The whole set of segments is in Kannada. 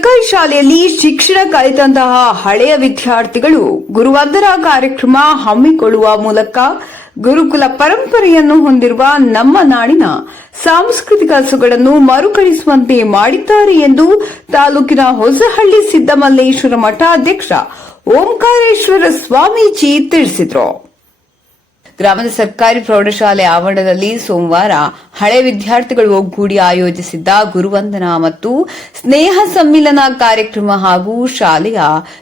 ಸರ್ಕಾರಿ ಶಾಲೆಯಲ್ಲಿ ಶಿಕ್ಷಣ ಕಲಿತಂತಹ ಹಳೆಯ ವಿದ್ಯಾರ್ಥಿಗಳು ಗುರುವಂದರ ಕಾರ್ಯಕ್ರಮ ಹಮ್ಮಿಕೊಳ್ಳುವ ಮೂಲಕ ಗುರುಕುಲ ಪರಂಪರೆಯನ್ನು ಹೊಂದಿರುವ ನಮ್ಮ ನಾಡಿನ ಸಾಂಸ್ಕೃತಿಕ ಸೊಗಡನ್ನು ಮರುಕಳಿಸುವಂತೆ ಮಾಡಿದ್ದಾರೆ ಎಂದು ತಾಲೂಕಿನ ಹೊಸಹಳ್ಳಿ ಸಿದ್ದಮಲ್ಲೇಶ್ವರ ಮಠಾಧ್ಯಕ್ಷ ಓಂಕಾರೇಶ್ವರ ಸ್ವಾಮೀಜಿ ತಿಳಿಸಿದರು. ಗ್ರಾಮದ ಸರ್ಕಾರಿ ಪ್ರೌಢಶಾಲೆ ಆವರಣದಲ್ಲಿ ಸೋಮವಾರ ಹಳೆ ವಿದ್ಯಾರ್ಥಿಗಳು ಒಗ್ಗೂಡಿ ಆಯೋಜಿಸಿದ್ದ ಗುರುವಂದನಾ ಮತ್ತು ಸ್ನೇಹ ಸಮ್ಮಿಲನ ಕಾರ್ಯಕ್ರಮ ಹಾಗೂ ಶಾಲೆಯ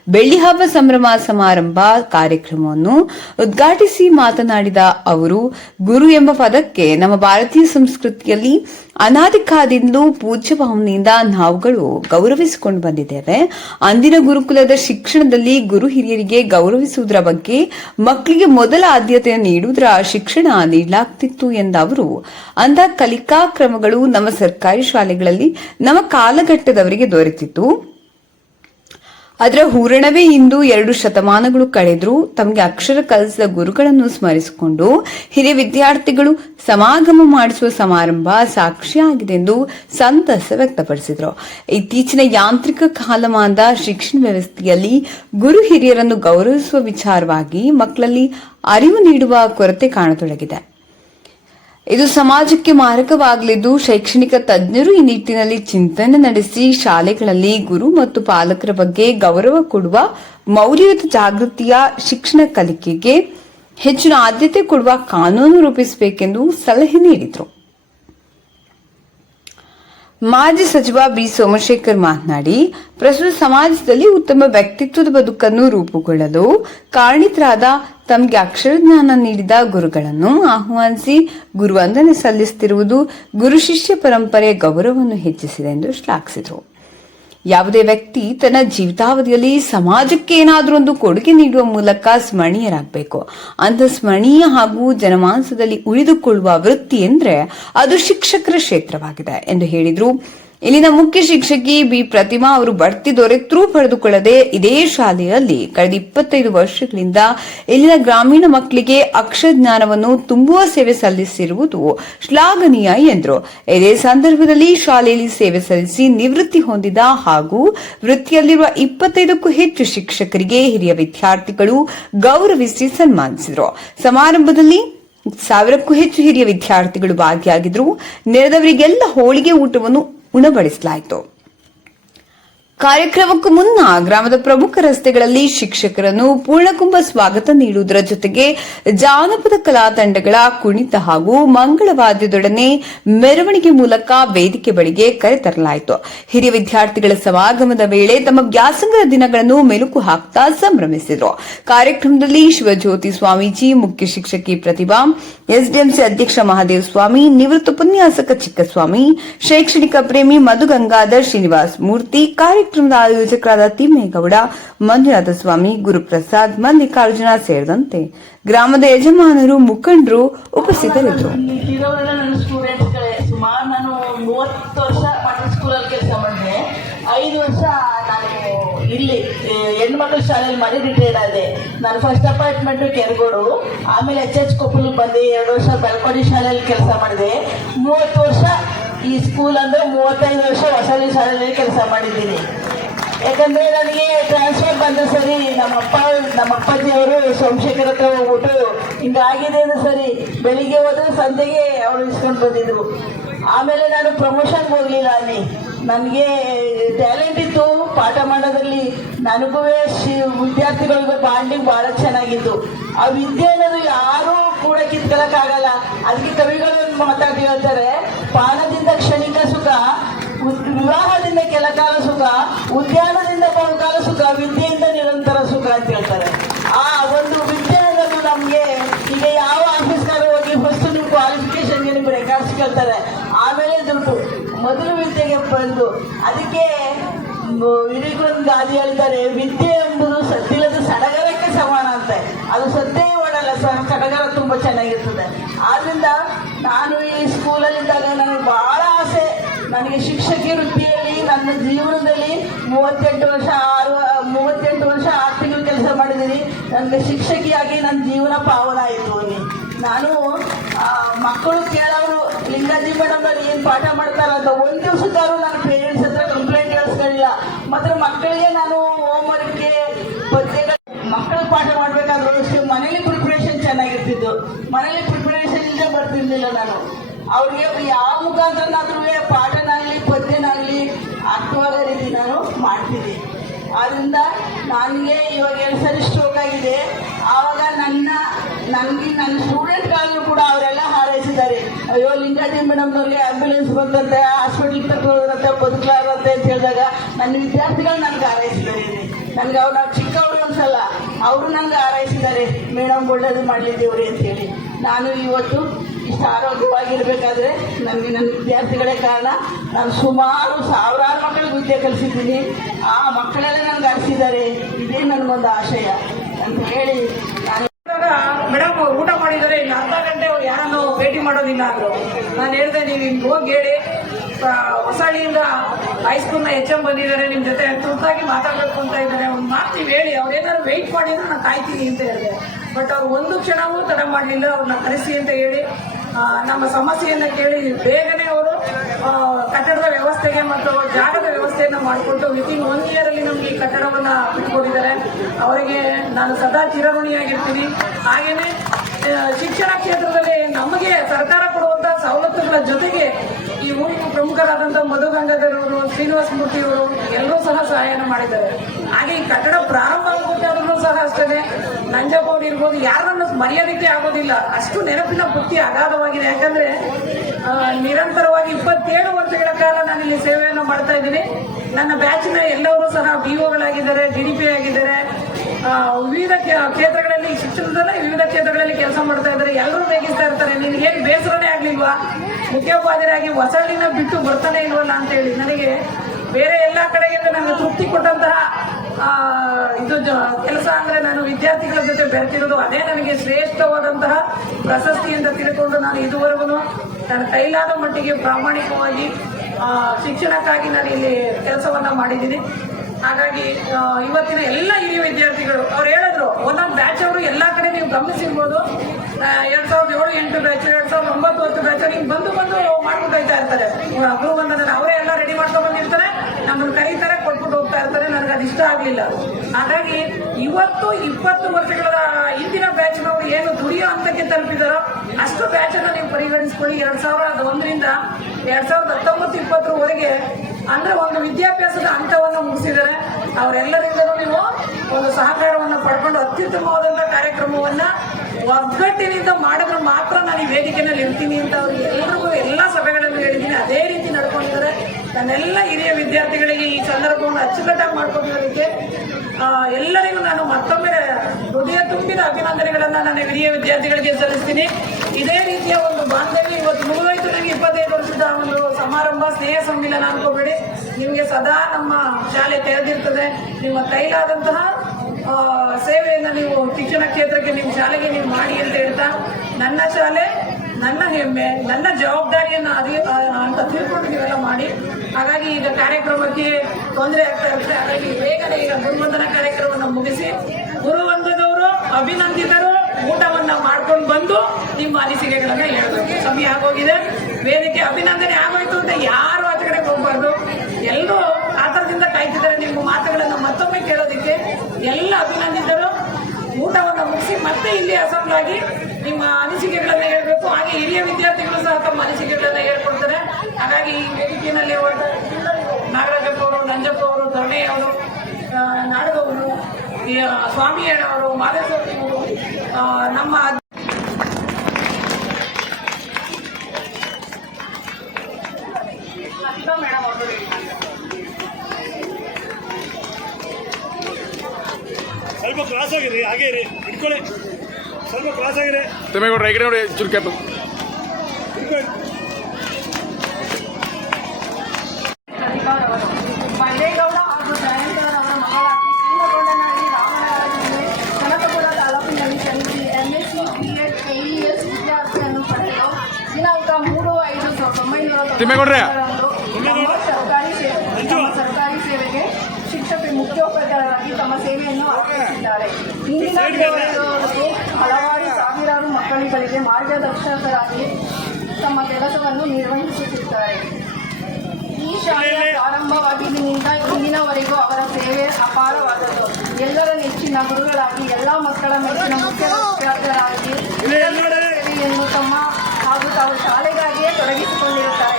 ಬೆಳ್ಳಿ ಹಬ್ಬ ಸಂಭ್ರಮ ಸಮಾರಂಭ ಕಾರ್ಯಕ್ರಮವನ್ನು ಉದ್ಘಾಟಿಸಿ ಮಾತನಾಡಿದ ಅವರು, ಗುರು ಎಂಬ ಪದಕ್ಕೆ ನಮ್ಮ ಭಾರತೀಯ ಸಂಸ್ಕೃತಿಯಲ್ಲಿ ಅನಾದಿಕಾದಿಂದಲೂ ಪೂಜ್ಯ ಭಾವನೆಯಿಂದ ನಾವುಗಳು ಗೌರವಿಸಿಕೊಂಡು ಬಂದಿದ್ದೇವೆ. ಅಂದಿನ ಗುರುಕುಲದ ಶಿಕ್ಷಣದಲ್ಲಿ ಗುರು ಹಿರಿಯರಿಗೆ ಗೌರವಿಸುವುದರ ಬಗ್ಗೆ ಮಕ್ಕಳಿಗೆ ಮೊದಲ ಆದ್ಯತೆ ನೀಡುವುದರ ಶಿಕ್ಷಣ ನೀಡಲಾಗ್ತಿತ್ತು ಎಂದ ಅವರು ಅಂದ ಕಲಿಕಾ ಕ್ರಮಗಳು ನಮ್ಮ ಸರ್ಕಾರಿ ಶಾಲೆಗಳಲ್ಲಿ ನಮ್ಮ ಕಾಲಘಟ್ಟದವರಿಗೆ ದೊರೆತಿತ್ತು. ಅದರ ಹೂರಣವೇ ಇಂದು ಎರಡು ಶತಮಾನಗಳು ಕಳೆದ್ರು ತಮಗೆ ಅಕ್ಷರ ಕಲಿಸಿದ ಗುರುಗಳನ್ನು ಸ್ಮರಿಸಿಕೊಂಡು ಹಿರಿಯ ವಿದ್ಯಾರ್ಥಿಗಳು ಸಮಾಗಮ ಮಾಡಿಸುವ ಸಮಾರಂಭ ಸಾಕ್ಷಿಯಾಗಿದೆ ಎಂದು ಸಂತಸ ವ್ಯಕ್ತಪಡಿಸಿದರು. ಇತ್ತೀಚಿನ ಯಾಂತ್ರಿಕ ಕಾಲಮಾನದ ಶಿಕ್ಷಣ ವ್ಯವಸ್ಥೆಯಲ್ಲಿ ಗುರು ಹಿರಿಯರನ್ನು ಗೌರವಿಸುವ ವಿಚಾರವಾಗಿ ಮಕ್ಕಳಲ್ಲಿ ಅರಿವು ನೀಡುವ ಕೊರತೆ ಕಾಣತೊಡಗಿದೆ. ಇದು ಸಮಾಜಕ್ಕೆ ಮಾರಕವಾಗಲಿದ್ದು ಶೈಕ್ಷಣಿಕ ತಜ್ಞರು ಈ ನಿಟ್ಟಿನಲ್ಲಿ ಚಿಂತನೆ ನಡೆಸಿ ಶಾಲೆಗಳಲ್ಲಿ ಗುರು ಮತ್ತು ಪಾಲಕರ ಬಗ್ಗೆ ಗೌರವ ಕೊಡುವ ಮೌಲ್ಯಯುತ ಜಾಗೃತಿಯ ಶಿಕ್ಷಣ ಕಲಿಕೆಗೆ ಹೆಚ್ಚಿನ ಆದ್ಯತೆ ಕೊಡುವ ಕಾನೂನು ರೂಪಿಸಬೇಕೆಂದು ಸಲಹೆ ನೀಡಿದರು. ಮಾಜಿ ಸಚಿವ ಬಿ ಸೋಮಶೇಖರ್ ಮಾತನಾಡಿ, ಪ್ರಸ್ತುತ ಸಮಾಜದಲ್ಲಿ ಉತ್ತಮ ವ್ಯಕ್ತಿತ್ವದ ಬದುಕನ್ನು ರೂಪುಗೊಳ್ಳಲು ಕಾರಣಿತರಾದ ತಮಗೆ ಅಕ್ಷರಜ್ಞಾನ ನೀಡಿದ ಗುರುಗಳನ್ನು ಆಹ್ವಾನಿಸಿ ಗುರುವಂದನೆ ಸಲ್ಲಿಸುತ್ತಿರುವುದು ಗುರು ಶಿಷ್ಯ ಪರಂಪರೆಯ ಗೌರವವನ್ನು ಹೆಚ್ಚಿಸಿದೆ ಎಂದು ಶ್ಲಾಘಿಸಿದರು. ಯಾವುದೇ ವ್ಯಕ್ತಿ ತನ್ನ ಜೀವಿತಾವಧಿಯಲ್ಲಿ ಸಮಾಜಕ್ಕೆ ಏನಾದರೂ ಒಂದು ಕೊಡುಗೆ ನೀಡುವ ಮೂಲಕ ಸ್ಮರಣೀಯರಾಗಬೇಕು. ಅಂತ ಸ್ಮರಣೀಯ ಹಾಗೂ ಜನಮಾನಸದಲ್ಲಿ ಉಳಿದುಕೊಳ್ಳುವ ವೃತ್ತಿ ಎಂದರೆ ಅದು ಶಿಕ್ಷಕರ ಕ್ಷೇತ್ರವಾಗಿದೆ ಎಂದು ಹೇಳಿದರು. ಇಲ್ಲಿನ ಮುಖ್ಯ ಶಿಕ್ಷಕಿ ಬಿ ಪ್ರತಿಮಾ ಅವರು ಬಡ್ತಿ ದೊರೆತರೂ ಪಡೆದುಕೊಳ್ಳದೆ ಇದೇ ಶಾಲೆಯಲ್ಲಿ ಕಳೆದ ಇಪ್ಪತ್ತೈದು ವರ್ಷಗಳಿಂದ ಇಲ್ಲಿನ ಗ್ರಾಮೀಣ ಮಕ್ಕಳಿಗೆ ಅಕ್ಷರ ಜ್ಞಾನವನ್ನು ತುಂಬುವ ಸೇವೆ ಸಲ್ಲಿಸಿರುವುದು ಶ್ಲಾಘನೀಯ ಎಂದರು. ಇದೇ ಸಂದರ್ಭದಲ್ಲಿ ಶಾಲೆಯಲ್ಲಿ ಸೇವೆ ಸಲ್ಲಿಸಿ ನಿವೃತ್ತಿ ಹೊಂದಿದ ಹಾಗೂ ವೃತ್ತಿಯಲ್ಲಿರುವ ಇಪ್ಪತ್ತೈದಕ್ಕೂ ಹೆಚ್ಚು ಶಿಕ್ಷಕರಿಗೆ ಹಿರಿಯ ವಿದ್ಯಾರ್ಥಿಗಳು ಗೌರವಿಸಿ ಸನ್ಮಾನಿಸಿದರು. ಸಮಾರಂಭದಲ್ಲಿ ಸಾವಿರಕ್ಕೂ ಹೆಚ್ಚು ಹಿರಿಯ ವಿದ್ಯಾರ್ಥಿಗಳು ಭಾಗಿಯಾಗಿದ್ರು ನೆರೆದವರಿಗೆಲ್ಲ ಹೋಳಿಗೆ ಊಟವನ್ನು ಉಣಬಡಿಸಲಾಯಿತು. ಕಾರ್ಯಕ್ರಮಕ್ಕೂ ಮುನ್ನ ಗ್ರಾಮದ ಪ್ರಮುಖ ರಸ್ತೆಗಳಲ್ಲಿ ಶಿಕ್ಷಕರನ್ನು ಪೂರ್ಣಕುಂಭ ಸ್ವಾಗತ ನೀಡುವುದರ ಜೊತೆಗೆ ಜಾನಪದ ಕಲಾ ತಂಡಗಳ ಕುಣಿತ ಹಾಗೂ ಮಂಗಳವಾದ್ಯದೊಡನೆ ಮೆರವಣಿಗೆ ಮೂಲಕ ವೇದಿಕೆ ಬಳಿಗೆ ಕರೆತರಲಾಯಿತು ಹಿರಿಯ ವಿದ್ಯಾರ್ಥಿಗಳ ಸಮಾಗಮದ ವೇಳೆ ತಮ್ಮ ವ್ಯಾಸಂಗದ ದಿನಗಳನ್ನು ಮೆಲುಕು ಹಾಕ್ತಾ ಸಂಭ್ರಮಿಸಿದರು. ಕಾರ್ಯಕ್ರಮದಲ್ಲಿ ಶಿವಜ್ಯೋತಿ ಸ್ವಾಮೀಜಿ, ಮುಖ್ಯ ಶಿಕ್ಷಕಿ ಪ್ರತಿಭಾ, ಎಸ್ಡಿಎಂಸಿ ಅಧ್ಯಕ್ಷ ಮಹಾದೇವ ಸ್ವಾಮಿ, ನಿವೃತ್ತ ಉಪನ್ಯಾಸಕ ಚಿಕ್ಕಸ್ವಾಮಿ, ಶೈಕ್ಷಣಿಕ ಪ್ರೇಮಿ ಮಧುಗಂಗಾಧರ್ ಶ್ರೀನಿವಾಸ್ ಮೂರ್ತಿ ಕಾರ್ಯಕ್ರಮದ ಆಯೋಜಕರಾದ ತಿಮ್ಮೇಗೌಡ, ಮಂಜುನಾಥ ಸ್ವಾಮಿ, ಗುರುಪ್ರಸಾದ್, ಮಲ್ಲಿಕಾರ್ಜುನ ಸೇರಿದಂತೆ ಗ್ರಾಮದ ಯಜಮಾನರು ಮುಖಂಡರು ಉಪಸ್ಥಿತರಿದ್ದರು. ನಾನು ಮೂವತ್ತು ವರ್ಷ ಸ್ಕೂಲಲ್ಲಿ ಕೆಲಸ ಮಾಡಿದೆ. ಐದು ವರ್ಷ ನಾನು ಇಲ್ಲಿ ಹೆಣ್ಮಕ್ಳ ಶಾಲೆಯಲ್ಲಿ ಮನೆ ರಿಟೈರ್ಡ್ ಆದೆ. ನಾನು ಫಸ್ಟ್ ಅಪಾರ್ಟ್ಮೆಂಟ್ ಕೆರಗೋಡು, ಆಮೇಲೆ ಎಚ್ ಎಚ್ ಕೊಪ್ಪಳಿಗೆ ಬಂದೆ ಎರಡು ವರ್ಷ ಬೆಳಕೊಡಿ ಶಾಲೆಯಲ್ಲಿ ಕೆಲಸ ಮಾಡಿದೆ. ಮೂವತ್ತು ವರ್ಷ ಈ ಸ್ಕೂಲ್ ಅಂದ್ರೆ ಮೂವತ್ತೈದು ವರ್ಷ ಹೊಸಲಿ ಶಾಲೆಯಲ್ಲಿ ಕೆಲಸ ಮಾಡಿದ್ದೀನಿ. ಯಾಕಂದ್ರೆ ನನಗೆ ಟ್ರಾನ್ಸ್ಫರ್ ಬಂದ ಸರಿ ನಮ್ಮಪ್ಪ ನಮ್ಮ ಅಪ್ಪಾಜಿಯವರು ಸೋಮಶೇಖರ್ ಹತ್ರ ಹೋಗ್ಬಿಟ್ಟು ಹಿಂಗಾಗಿದೆ ಅಂದ್ರೆ ಸರಿ, ಬೆಳಿಗ್ಗೆ ಹೋದ್ರೆ ಸಂಜೆಗೆ ಅವರು ಇಸ್ಕೊಂಡು ಬಂದಿದ್ರು. ಆಮೇಲೆ ನಾನು ಪ್ರಮೋಷನ್ ಹೋಗ್ಲಿಲ್ಲ ಅಲ್ಲಿ. ನನಗೆ ಟ್ಯಾಲೆಂಟ್ ಇತ್ತು, ಪಾಠ ಮಾಡೋದ್ರಲ್ಲಿ. ನನಗೂ ಶಿ ವಿದ್ಯಾರ್ಥಿಗಳಿಗೂ ಬಾಂಡಿಂಗ್ ಭಾಳ ಚೆನ್ನಾಗಿತ್ತು. ಆ ವಿದ್ಯೆ ಅನ್ನೋದು ಯಾರೂ ಕೂಡ ಕಿತ್ಕೊಳ್ಳೋಕ್ಕಾಗಲ್ಲ ಅದಕ್ಕೆ ಕವಿಗಳು ಮಾತಾಡಿ ಹೇಳ್ತಾರೆ ಪಾನದಿಂದ ಕೆಲಕಾಲ ಸುಖ ಉದ್ಯಾನದಿಂದ ಬಹುಕಾಲ ಸುಖ ವಿದ್ಯೆಯಿಂದ ನಿರಂತರ ಸುಖ ಅಂತ ಹೇಳ್ತಾರೆ. ಆ ಒಂದು ವಿದ್ಯೆ ಅನ್ನೋದು ನಮಗೆ ಈಗ ಯಾವ ಆಫೀಸ್ಗಾರ ಹೋಗಿ ಫಸ್ಟ್ ನಿಮ್ಮ ಕ್ವಾಲಿಫಿಕೇಶನ್ಗೆ ನಿಮ್ಗೆ ರೆಕಾರ್ಡ್ಸ್ ಕೇಳ್ತಾರೆ. ಆಮೇಲೆ ದುಡ್ಡು, ಮೊದಲು ವಿದ್ಯೆಗೆ ಬಂದು, ಅದಕ್ಕೆ ಇಡೀಗೊಂದು ಗಾದಿ ಹೇಳ್ತಾರೆ, ವಿದ್ಯೆ ಎಂಬುದು ಸತ್ತಿಲ್ಲದ ಸಡಗರಕ್ಕೆ ಸಮಾನ ಅಂತೆ. ಅದು ಸತ್ತೇ ಓಡಲ್ಲ ಸ- ಸಡಗರ ತುಂಬ ಚೆನ್ನಾಗಿರ್ತದೆ. ಆದ್ರಿಂದ ನಾನು ಈ ಸ್ಕೂಲಲ್ಲಿದ್ದಾಗ ನನಗೆ ಬಹಳ ನನಗೆ ಶಿಕ್ಷಕಿ ವೃತ್ತಿಯಲ್ಲಿ ನನ್ನ ಜೀವನದಲ್ಲಿ ಮೂವತ್ತೆಂಟು ವರ್ಷ ಆರು, ಮೂವತ್ತೆಂಟು ವರ್ಷ ಆರು ತಿಂಗಳು ಕೆಲಸ ಮಾಡಿದ್ದೀನಿ. ನನಗೆ ಶಿಕ್ಷಕಿಯಾಗಿ ನನ್ನ ಜೀವನ ಪಾವನಾಯಿತು ನಾನು ಮಕ್ಕಳು ಕೇಳೋರು, ಲಿಂಗಾಜಿ ಮೇಡಮ್ ಅವ್ರು ಏನು ಪಾಠ ಮಾಡ್ತಾರ ಅಂತ ಒಂದು ದಿವಸಕ್ಕಾದ್ರು ನನ್ನ ಪೇರೆಂಟ್ಸ್ ಹತ್ರ ಕಂಪ್ಲೇಂಟ್ ಕೇಳಿಸ್ಕೊಳ್ಳಿಲ್ಲ. ಮಾತ್ರ ಮಕ್ಕಳಿಗೆ ನಾನು ಹೋಮ್ವರ್ಕ್ಗೆ ಪದ್ಯಗಳು ಮಕ್ಕಳು ಪಾಠ ಮಾಡಬೇಕಾದ್ರೂ ಅಷ್ಟೇ ಮನೇಲಿ ಪ್ರಿಪ್ರೇಷನ್ ಚೆನ್ನಾಗಿರ್ತಿದ್ದು ಮನೇಲಿ ಪ್ರಿಪ್ರೇಷನ್ ಇಲ್ಲದೆ ಬರ್ತಿರ್ಲಿಲ್ಲ ನಾನು. ಅವ್ರಿಗೆ ಯಾವ ಮುಖಾಂತರನಾದ್ರೂ ಪಾಠನಾಗಲಿ ಪದ್ಯನಾಗಲಿ ಅರ್ಥವಾಗೋ ರೀತಿ ನಾನು ಮಾಡ್ತೀನಿ ಆದ್ದರಿಂದ ನನಗೆ ಇವಾಗ ಎರಡು ಸರಿ ಸ್ಟ್ರೋಕ್ ಆಗಿದೆ. ಆವಾಗ ನನ್ನ ನನಗೆ ನನ್ನ ಸ್ಟೂಡೆಂಟ್ಗಳನ್ನು ಕೂಡ ಅವರೆಲ್ಲ ಹಾರೈಸಿದ್ದಾರೆ. ಅಯ್ಯೋ ಲಿಂಗಾಜಿ ಮೇಡಮ್ನವ್ರಿಗೆ ಆಂಬ್ಯುಲೆನ್ಸ್ ಬಂದಂತೆ ಹಾಸ್ಪಿಟ್ಲಿಗೆ ತಗೊಂಡ್ರಂತೆ ಬದುಕಲಾರಂತೆ ಅಂತ ಹೇಳಿದಾಗ ನನ್ನ ವಿದ್ಯಾರ್ಥಿಗಳು ನನಗೆ ಹಾರೈಸಿದ್ದಾರೆ ನನಗೆ ಅವ್ರು, ನಾವು ಚಿಕ್ಕವರು ಅನ್ಸಲ್ಲ, ಅವರು ನನಗೆ ಹಾರೈಸಿದ್ದಾರೆ. ಮೇಡಮ್ ಒಳ್ಳೇದು ಮಾಡಲಿ ದೇವ್ರಿ ಅಂತೇಳಿ ನಾನು ಇವತ್ತು ಇಷ್ಟು ಆರೋಗ್ಯವಾಗಿರ್ಬೇಕಾದ್ರೆ ನನಗೆ ನನ್ನ ವಿದ್ಯಾರ್ಥಿಗಳೇ ಕಾರಣ. ನಾನು ಸುಮಾರು ಸಾವಿರಾರು ಮಕ್ಕಳಿಗೆ ವಿದ್ಯೆ ಕಲಿಸಿದ್ದೀನಿ. ಆ ಮಕ್ಕಳೆಲ್ಲ ನನಗೆ ಅರಿಸಿದ್ದಾರೆ. ಇದೇ ನನಗೊಂದು ಆಶಯ ಅಂತ ಹೇಳಿ ನಾನು ಮೇಡಮ್ ಊಟ ಮಾಡಿದರೆ ಇನ್ನು ಅರ್ಧ ಗಂಟೆ ಯಾರನ್ನು ಭೇಟಿ ಮಾಡೋದಿಲ್ಲ ಅಂದರು. ನಾನು ಹೇಳಿದೆ, ನೀವು ಹಿಂಗೆ ಹೋಗಿ ಹೇಳಿ. ಹೊಸಳ್ಳಿಯಿಂದ ಹೈಸ್ಕೂಲ್ನ ಎಚ್ ಎಂ ಬಂದಿದ್ದಾರೆ. ನಿಮ್ಮ ಜೊತೆ ತುರ್ತಾಗಿ ಮಾತಾಡಬೇಕು ಅಂತ ಇದ್ದಾರೆ. ಒಂದು ಮಾತು ನೀವು ಹೇಳಿ. ಅವ್ರು ಏನಾದ್ರು ವೆಯ್ಟ್ ಮಾಡಿದ್ರೆ ನಾನು ಕಾಯ್ತೀನಿ ಅಂತ ಹೇಳಿದೆ. ಬಟ್ ಅವ್ರು ಒಂದು ಕ್ಷಣವೂ ತಡ ಮಾಡಲಿಲ್ಲ. ಅವ್ರನ್ನ ಕರೆಸಿ ಅಂತ ಹೇಳಿ. ನಮ್ಮ ಸಮಸ್ಯೆಯನ್ನ ಕೇಳಿ ಬೇಗನೆ ಅವರು ಕಟ್ಟಡದ ವ್ಯವಸ್ಥೆಗೆ ಮತ್ತು ಜಾಗದ ವ್ಯವಸ್ಥೆಯನ್ನು ಮಾಡಿಕೊಟ್ಟು ವಿತಿನ್ ಒನ್ ಅಲ್ಲಿ ನಮಗೆ ಈ ಕಟ್ಟಡವನ್ನ ಬಿಟ್ಕೊಟ್ಟಿದ್ದಾರೆ. ಅವರಿಗೆ ನಾನು ಸದಾ ಚಿರಋಣಿಯಾಗಿರ್ತೀನಿ. ಹಾಗೇನೆ ಆ, ಶಿಕ್ಷಣ ಕ್ಷೇತ್ರದಲ್ಲಿ ನಮಗೆ ಸರ್ಕಾರ ಸವಲತ್ತುಗಳ ಜೊತೆಗೆ ಈ ಊರಿನ ಪ್ರಮುಖರಾದಂತಹ ಮಧು ಗಂಗಾಧರವರು ಶ್ರೀನಿವಾಸ ಮೂರ್ತಿ ಅವರು ಎಲ್ಲರೂ ಸಹ ಸಹಾಯನ ಮಾಡಿದ್ದಾರೆ. ಹಾಗೆ ಈ ಕಟ್ಟಡ ಪ್ರಾರಂಭ ಆಗಬೇಕಾದ್ರೂ ಸಹ ಅಷ್ಟೇ ನಂಜಪ್ಪವ್ರು ಇರ್ಬೋದು, ಯಾರನ್ನು ಮರೆಯೋದಕ್ಕೆ ಆಗೋದಿಲ್ಲ. ಅಷ್ಟು ನೆನಪಿನ ಬುತ್ತಿ ಅಗಾಧವಾಗಿದೆ. ಯಾಕಂದ್ರೆ ನಿರಂತರವಾಗಿ ಇಪ್ಪತ್ತೇಳು ವರ್ಷಗಳ ಕಾಲ ನಾನು ಇಲ್ಲಿ ಸೇವೆಯನ್ನು ಮಾಡ್ತಾ ಇದ್ದೀನಿ. ನನ್ನ ಬ್ಯಾಚಿನ ಎಲ್ಲರೂ ಸಹ ಬಿ ಒಗಳಾಗಿದ್ದಾರೆ ಡಿ ಡಿ ಪಿ ಆಗಿದ್ದಾರೆ. ವಿವಿಧ ಕ್ಷೇ- ಕ್ಷೇತ್ರಗಳಲ್ಲಿ, ಶಿಕ್ಷಣದಲ್ಲ ವಿವಿಧ ಕ್ಷೇತ್ರಗಳಲ್ಲಿ ಕೆಲಸ ಮಾಡ್ತಾ ಇದ್ದಾರೆ. ಎಲ್ಲರೂ ರೇಗಿಸ್ತಾ ಇರ್ತಾರೆ. ನಿನಗೇನು ಬೇಸರನೇ ಆಗ್ಲಿಲ್ವಾ? ಮುಖ್ಯೋಪಾಧ್ಯಾಯರಾಗಿ ಹೊಸಳಿನ ಬಿಟ್ಟು ಬರ್ತಾನೆ ಇಲ್ವಲ್ಲ ಅಂತ ಹೇಳಿ. ನನಗೆ ಬೇರೆ ಎಲ್ಲ ಕಡೆಗಿಂತ ನನಗೆ ತೃಪ್ತಿ ಕೊಟ್ಟಂತಹ ಇದು ಕೆಲಸ ಅಂದ್ರೆ ನಾನು ವಿದ್ಯಾರ್ಥಿಗಳ ಜೊತೆ ಬೆರೆತಿರೋದು. ಅದೇ ನನಗೆ ಶ್ರೇಷ್ಠವಾದಂತಹ ಪ್ರಶಸ್ತಿ ಅಂತ ತಿಳ್ಕೊಂಡು ನಾನು ಇದುವರೆಗೂ ನನ್ನ ಕೈಲಾದ ಮಟ್ಟಿಗೆ ಪ್ರಾಮಾಣಿಕವಾಗಿ ಶಿಕ್ಷಣಕ್ಕಾಗಿ ನಾನು ಇಲ್ಲಿ ಕೆಲಸವನ್ನ ಮಾಡಿದ್ದೀನಿ. ಹಾಗಾಗಿ ಇವತ್ತಿನ ಎಲ್ಲ ಹಿರಿಯ ವಿದ್ಯಾರ್ಥಿಗಳು, ಅವ್ರು ಹೇಳಿದ್ರು, ಒಂದೊಂದು ಬ್ಯಾಚ್ ಅವರು ಎಲ್ಲ ಕಡೆ ನೀವು ಗಮನಿಸಿರ್ಬೋದು. ಎರಡು ಸಾವಿರದ ಏಳು ಎಂಟು ಬ್ಯಾಚ್ ಎರಡ್ ಸಾವಿರದ ಒಂಬತ್ತು ಹತ್ತು ಬ್ಯಾಚ್ ಹಿಂಗೆ ಬಂದು ಬಂದು ಮಾಡ್ಕೊಂಡು ಹೋಗ್ತಾ ಇರ್ತಾರೆ. ಬಂದ್ರೆ ಅವರೇ ಎಲ್ಲ ರೆಡಿ ಮಾಡ್ಕೊಂಡು ಬಂದಿರ್ತಾರೆ. ನಮ್ಮನ್ನು ಕರೀತಾರೆ ಕೊಟ್ಬಿಟ್ಟು ಹೋಗ್ತಾ ಇರ್ತಾರೆ. ನನಗೆ ಅದು ಇಷ್ಟ ಆಗಲಿಲ್ಲ. ಹಾಗಾಗಿ ಇವತ್ತು ಇಪ್ಪತ್ತು ವರ್ಷಗಳ ಹಿಂದಿನ ಬ್ಯಾಚ್ನವರು ಏನು ದುಡಿಯೋ ಹಂತಕ್ಕೆ ತಲುಪಿದಾರೋ, ಅಷ್ಟು ಬ್ಯಾಚ್ ಅನ್ನು ನೀವು ಪರಿಗಣಿಸ್ಕೊಳ್ಳಿ. ಎರಡ್ ಸಾವಿರದ ಒಂದರಿಂದ ಎರಡ್ ಸಾವಿರದ ಹತ್ತೊಂಬತ್ತು ಇಪ್ಪತ್ತರವರೆಗೆ ಅಂದ್ರೆ ಒಂದು ವಿದ್ಯಾಭ್ಯಾಸದ ಹಂತವನ್ನು ಮುಗಿಸಿದರೆ ಅವರೆಲ್ಲರಿಂದಲೂ ನೀವು ಒಂದು ಸಹಕಾರವನ್ನು ಪಡ್ಕೊಂಡು ಅತ್ಯುತ್ತಮವಾದಂತಹ ಕಾರ್ಯಕ್ರಮವನ್ನ ಒಗ್ಗಟ್ಟಿನಿಂದ ಮಾಡಿದ್ರೆ ಮಾತ್ರ ನಾನು ಈ ವೇದಿಕೆಯಲ್ಲಿ ಇರ್ತೀನಿ ಅಂತ ಅವ್ರಿಗೆ ಎಲ್ರಿಗೂ ಎಲ್ಲ ಸಭೆಗಳನ್ನು ಹೇಳಿದ್ದೀನಿ. ಅದೇ ರೀತಿ ನಡ್ಕೊಂಡಿದ್ದಾರೆ. ನನ್ನೆಲ್ಲ ಹಿರಿಯ ವಿದ್ಯಾರ್ಥಿಗಳಿಗೆ ಈ ಸಂದರ್ಭವನ್ನು ಅಚ್ಚುಕಟ್ಟಾಗಿ ಮಾಡ್ಕೊಂಡಿರೋದಕ್ಕೆ ಎಲ್ಲರಿಗೂ ನಾನು ಮತ್ತೊಮ್ಮೆ ಹೃದಯ ತುಂಬಿದ ಅಭಿನಂದನೆಗಳನ್ನು ನಾನು ಹಿರಿಯ ವಿದ್ಯಾರ್ಥಿಗಳಿಗೆ ಸಲ್ಲಿಸ್ತೀನಿ. ಇದೇ ರೀತಿಯ ಒಂದು ಬಾಂಧವ್ಯ ಇವತ್ತು ಇಪ್ಪತ್ತೈದು ವರ್ಷದ ಒಂದು ಸಮಾರಂಭ, ಸ್ನೇಹ ಸಮ್ಮಿಲನ ಅನ್ಕೋಬೇಡಿ. ನಿಮಗೆ ಸದಾ ನಮ್ಮ ಶಾಲೆ ತೆರೆದಿರ್ತದೆ. ನಿಮ್ಮ ತೈಲಾದಂತಹ ಸೇವೆಯನ್ನು ನೀವು ಶಿಕ್ಷಣ ಕ್ಷೇತ್ರಕ್ಕೆ ನಿಮ್ಮ ಶಾಲೆಗೆ ನೀವು ಮಾಡಿ ಅಂತ ಹೇಳ್ತಾ, ನನ್ನ ಶಾಲೆ, ನನ್ನ ಹೆಮ್ಮೆ, ನನ್ನ ಜವಾಬ್ದಾರಿಯನ್ನು ಅದೇ ಅಂತ ತಿಳ್ಕೊಂಡು ನೀವೆಲ್ಲ ಮಾಡಿ. ಹಾಗಾಗಿ ಈಗ ಕಾರ್ಯಕ್ರಮಕ್ಕೆ ತೊಂದರೆ ಆಗ್ತಾ ಇರುತ್ತೆ. ಹಾಗಾಗಿ ಬೇಗನೆ ಈಗ ಗುರುವಂದನ ಕಾರ್ಯಕ್ರಮವನ್ನು ಮುಗಿಸಿ ಗುರುವಂದದವರು ಅಭಿನಂದಿತರು ಊಟವನ್ನು ಮಾಡ್ಕೊಂಡು ಬಂದು ನಿಮ್ಮ ಅನಿಸಿಕೆಗಳನ್ನು ಹೇಳಬೇಕು. ಸಮಯ ಆಗೋಗಿದೆ. ವೇದಿಕೆ ಅಭಿನಂದನೆ ಆಗೋಯ್ತು ಅಂತ ಯಾರು ಆಚೆ ಕಡೆ ಹೋಗ್ಬಾರ್ದು? ಎಲ್ಲರೂ ಆತರದಿಂದ ಕಾಯ್ತಿದ್ದಾರೆ. ನಿಮ್ಮ ಮಾತುಗಳನ್ನು ಮತ್ತೊಮ್ಮೆ ಕೇಳೋದಕ್ಕೆ ಎಲ್ಲ ಅಭಿನಂದಿತರು. ಊಟವನ್ನು ಮುಗಿಸಿ ಮತ್ತೆ ಇಲ್ಲಿ ಅಸೆಂಬ್ಲ್ ಆಗಿ ನಿಮ್ಮ ಅನಿಸಿಕೆಗಳನ್ನು ಹೇಳಬೇಕು. ಹಾಗೆ ಹಿರಿಯ ವಿದ್ಯಾರ್ಥಿಗಳು ಸಹ ತಮ್ಮ ಅನಿಸಿಕೆಗಳನ್ನು ಹೇಳ್ಕೊಡ್ತಾರೆ. ಹಾಗಾಗಿ ಈ ವೇದಿಕೆಯಲ್ಲಿ ನಾಗರಾಜಪ್ಪ ಅವರು, ನಂಜಪ್ಪ ಅವರು, ಧರಣಿ ಅವರು ಸ್ವಾಮಿಯಣ್ಣವರು ಮಾದೇಶ್ವರ ನಮ್ಮ ಸ್ವಲ್ಪ ಕ್ಲಾಸ್ ಆಗಿರಿ ಹಾಗೆ ಇರಿ ಇಟ್ಕೊಳ್ಳಿ. ಸ್ವಲ್ಪ ಕ್ರಾಸ್ ಆಗಿರಿ ತಿಮ್ಮೇಗೌಡ್ರ ಕಡೆ ನೋಡಿ ಚುರುಕಾತು ಇಟ್ಕೊಳ್ಳಿ ಅಧಿಕಾರ ಕಾರ್ಯಕ್ರಮವನ್ನು ನಿರ್ವಹಿಸುತ್ತಿದ್ದಾರೆ. ಈ ಶಾಲೆಯ ಪ್ರಾರಂಭವಾಗಿದ್ದರಿಂದ ಇಂದಿನವರೆಗೂ ಅವರ ಸೇವೆ ಅಪಾರವಾದದ್ದು. ಎಲ್ಲರ ನೆಚ್ಚಿನ ಗುರುಗಳಾಗಿ ಎಲ್ಲ ಮಕ್ಕಳ ಮೆಚ್ಚಿನ ಮುಖ್ಯ ಎಂದು ತಮ್ಮ ಹಾಗೂ ತಾವು ಶಾಲೆಗಾಗಿಯೇ ತೊಡಗಿಸಿಕೊಂಡಿರುತ್ತಾರೆ.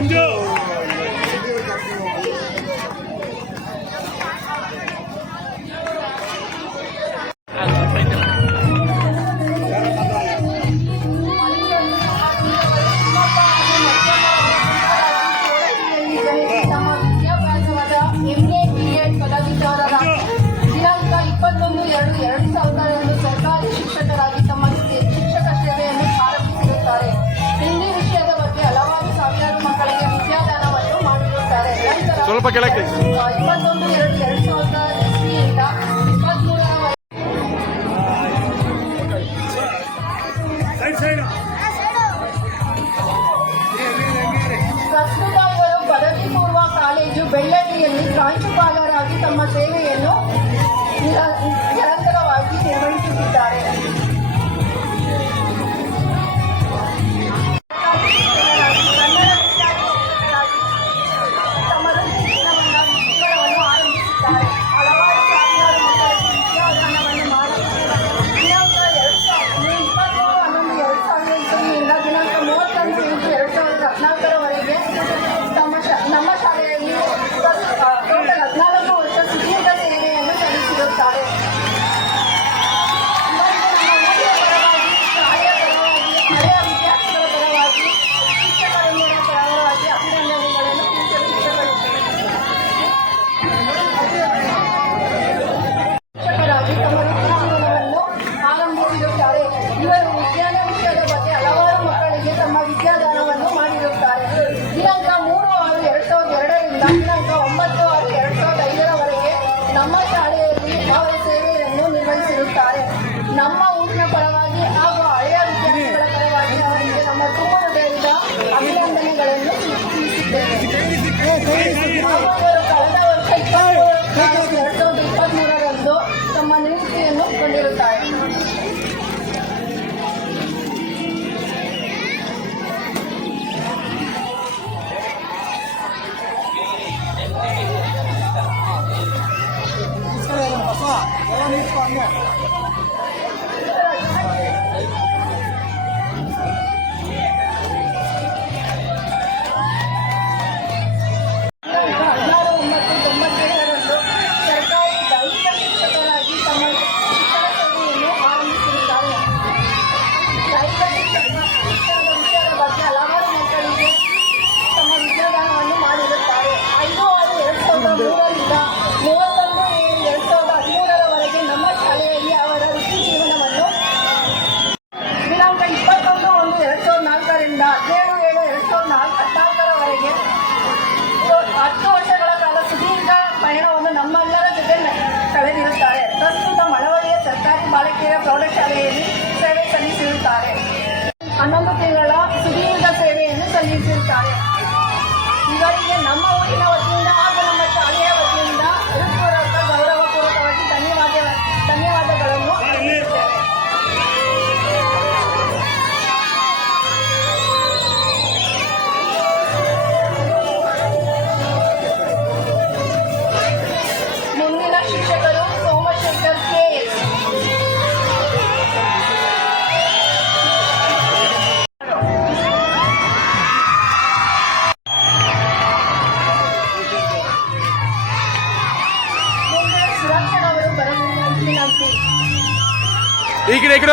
Let's go. ಬೆಳ್ಳಿಯಲ್ಲಿ ಪ್ರಾಂಶುಪಾಲರಾಗಿ ತಮ್ಮ ಸೇವೆಯನ್ನು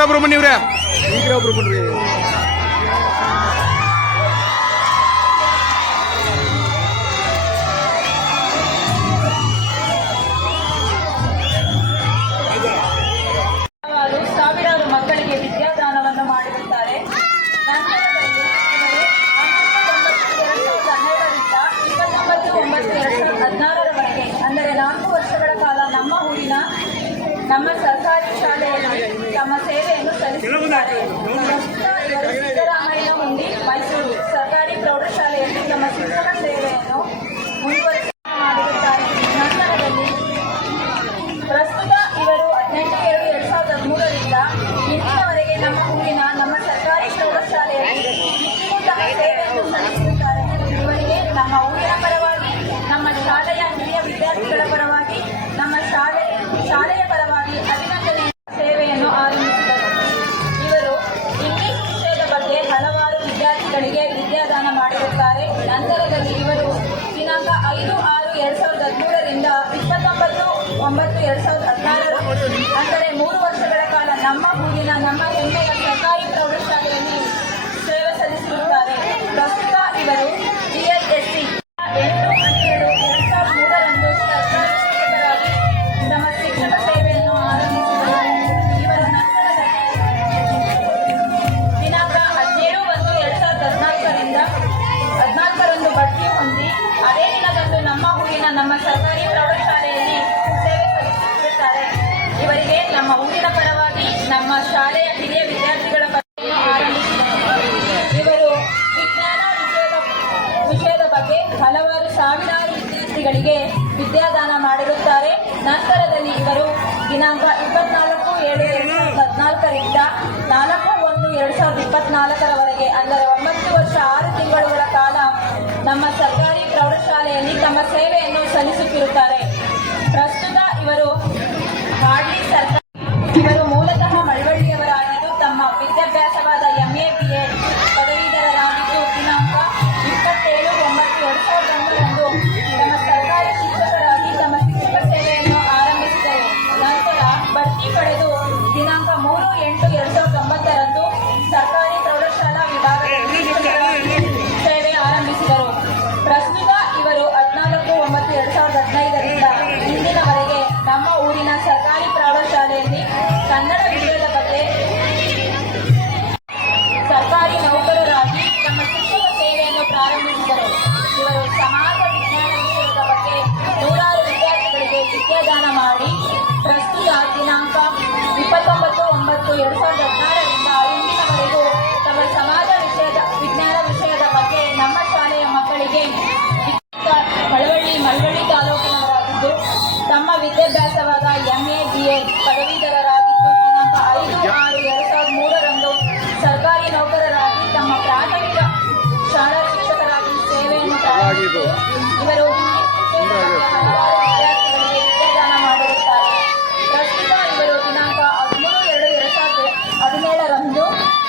அப்புறம் பண்ணிவிடுறேன் சீக்கிரம் அப்புறம் ನಮ್ಮ ಊರಿನ ನಮ್ಮ ಮೂಲಕವಾಗಿ ಹಲವಾರು ಸಾವಿರಾರು ವಿದ್ಯಾರ್ಥಿಗಳಿಗೆ ವಿದ್ಯಾದಾನ ಮಾಡಿರುತ್ತಾರೆ. ನಂತರದಲ್ಲಿ ಇವರು ದಿನಾಂಕ ಇಪ್ಪತ್ನಾಲ್ಕು ಏಳು ಎರಡು ಸಾವಿರದ ಹದಿನಾಲ್ಕರಿಂದ ನಾಲ್ಕು ಒಂದು, ಎರಡು ಸಾವಿರದ ಇಪ್ಪತ್ನಾಲ್ಕರವರೆಗೆ, ಅಂದರೆ ಒಂಬತ್ತು ವರ್ಷ, ಆರು ತಿಂಗಳುಗಳ ಕಾಲ ನಮ್ಮ ಸರ್ಕಾರಿ ಪ್ರೌಢಶಾಲೆಯಲ್ಲಿ ತಮ್ಮ ಸೇವೆಯನ್ನು ಸಲ್ಲಿಸುತ್ತಿರುತ್ತಾರೆ. ಪ್ರಸ್ತುತ ಇವರು ಹಾಡಿ ಸರ್ಕಾರ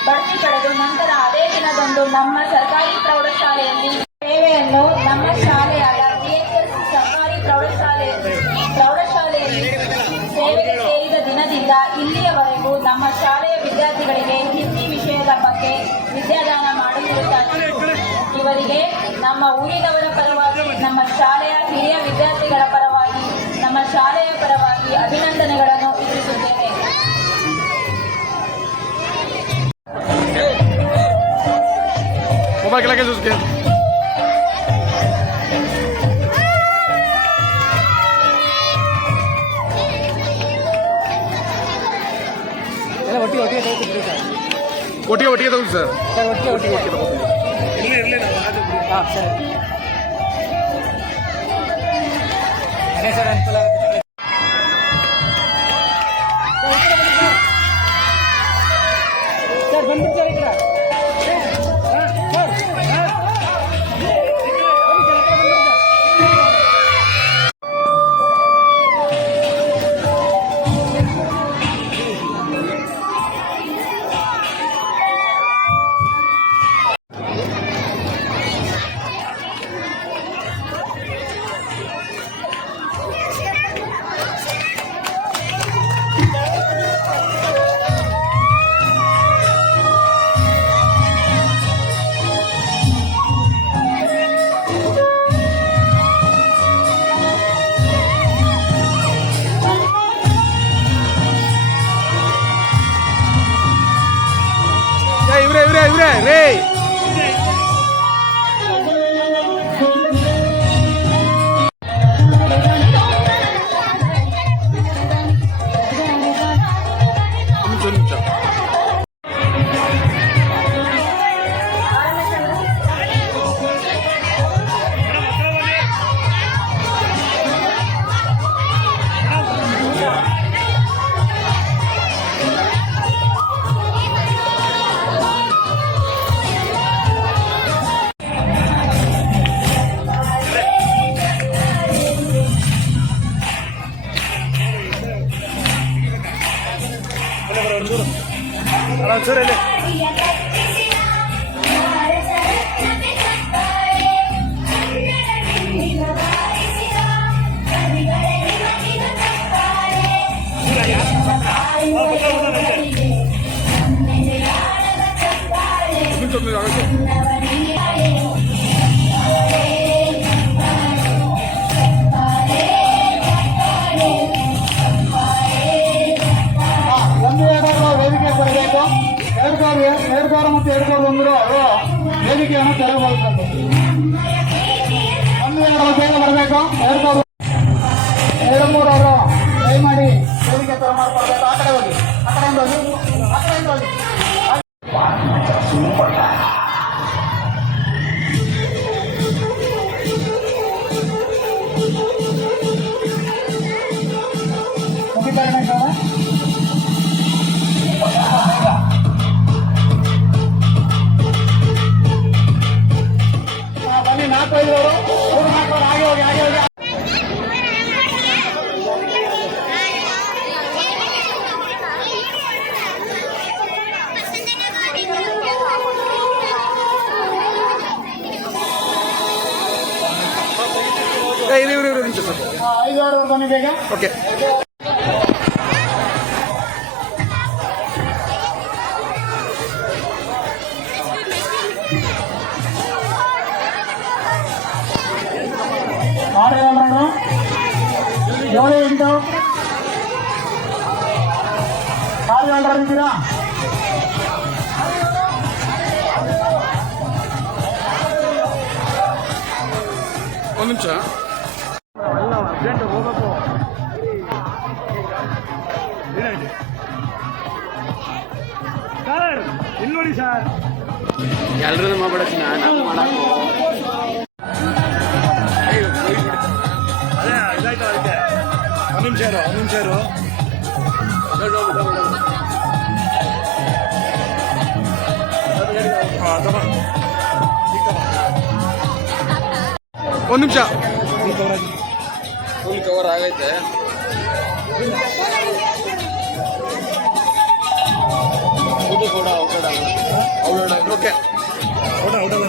ಬಡ್ತಿ ಪಡೆದು ನಂತರ ಅದೇ ದಿನದಂದು ನಮ್ಮ ಸರ್ಕಾರಿ ಪ್ರೌಢಶಾಲೆಯಲ್ಲಿ ಸೇವೆಯನ್ನು ನಮ್ಮ ಶಾಲೆಯಾದ ಡಿಎಚ್ಎಸ್ ಸರ್ಕಾರಿ ಪ್ರೌಢಶಾಲೆಯಲ್ಲಿ ಪ್ರೌಢಶಾಲೆಯಲ್ಲಿ ಸೇವೆಗೆ ಸೇರಿದ ದಿನದಿಂದ ಇಲ್ಲಿಯವರೆಗೂ ನಮ್ಮ ಶಾಲೆಯ ವಿದ್ಯಾರ್ಥಿಗಳಿಗೆ ಹಿಂದಿ ವಿಷಯದ ಬಗ್ಗೆ ವಿದ್ಯಾದಾನ ಮಾಡುತ್ತಿರುತ್ತಾರೆ. ಇವರಿಗೆ ನಮ್ಮ ಊರಿನವರ ಪರವಾಗಿ, ನಮ್ಮ ಶಾಲೆಯ ಹಿರಿಯ ವಿದ್ಯಾರ್ಥಿಗಳ ಪರವಾಗಿ, ನಮ್ಮ ಶಾಲೆಯ ಪರವಾಗಿ ಅಭಿನಂದನೆಗಳನ್ನು बाकी लगे उसके ಒಟ್ಟಿಗೆ ಒಟ್ಟಿಗೆ ತಗೊಂಡು ಸರ್ ಸರ್ ಒಟ್ಟಿಗೆ ಒಟ್ಟಿಗೆ ಒಟ್ಟಿಗೆ ತಗೊಂಡು ಇರಲಿ ಹಾಂ ಸರ್ ಅದೇ ಸರ್ ಅನುಕೂಲ rei, rei. ಕೆಲಸವನ್ನು ನಿರ್ವಹಿಸುತ್ತಿದ್ದಾರೆ ಈ ಅಲ್ಲ ಸರ್ ಇಲ್ಲಿ ಒಂದು ವೇದಿಕೆಯನ್ನು ತೆರವುಗೊಳಿಸಬೇಕು ಒಂದು, ಎರಡು ಬೇಗ ಬರಬೇಕು. ಎರಡು ಎರಡು, ಮೂರು ಅವರು ಮಾಡಿ. ಬೇಡಿಕೆ ತರ ಮಾಡ್ಕೊಳ್ಬೇಕು. ಆ ಕಡೆ ಹೋಗಿ. ಆ ಕಡೆಯಿಂದ ಹೋಗಿ. ಆ ಕಡೆಯಿಂದ ಹೋಗಿ. ಏಳು ಎಂಟು ಆರು ಏಳರ ಇದ್ದೀರಾ ಒಂದು ನಿಮಿಷ ಅರ್ಜೆಂಟ್ ಹೋಗ್ಬೇಕು ಏನಾಯ್ತು ಸರ್ ಇಲ್ಲಿ ನೋಡಿ ಸರ್ ಎಲ್ರದ್ದು ಮಾಡ್ಬೇಡತ್ತೀನಿ ನಾನು ಮಾಡಕ್ಕೆ ಒಂದು ನಿಮಿಷ. ಫುಲ್ ಕವರ್ ಆಗೈತೆ. ಓಕೆ ಔಟ್ ಔಟಲ್ಲ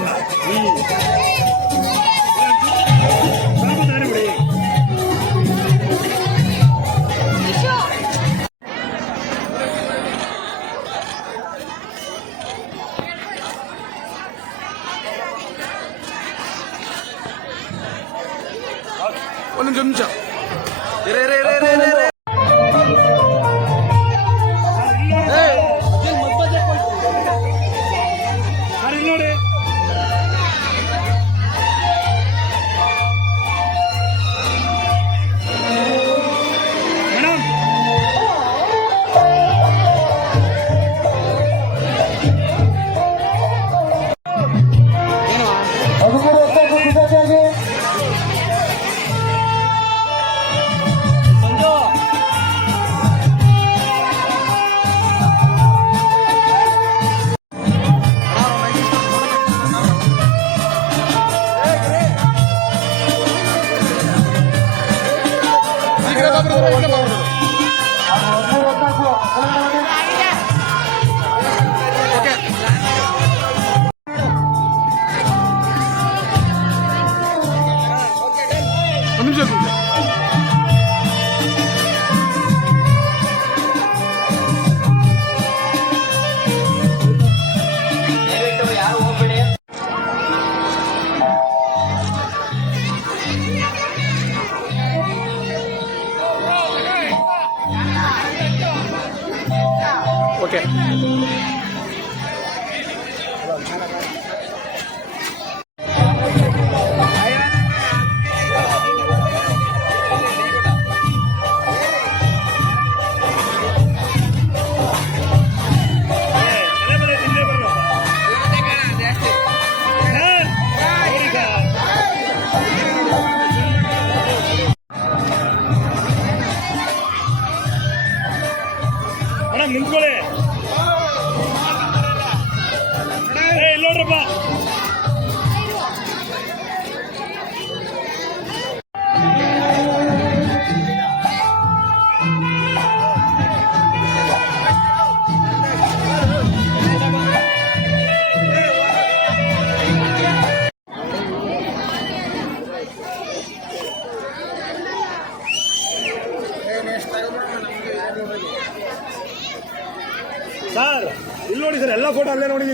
Okay.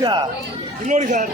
சார் இன்னொரு சார்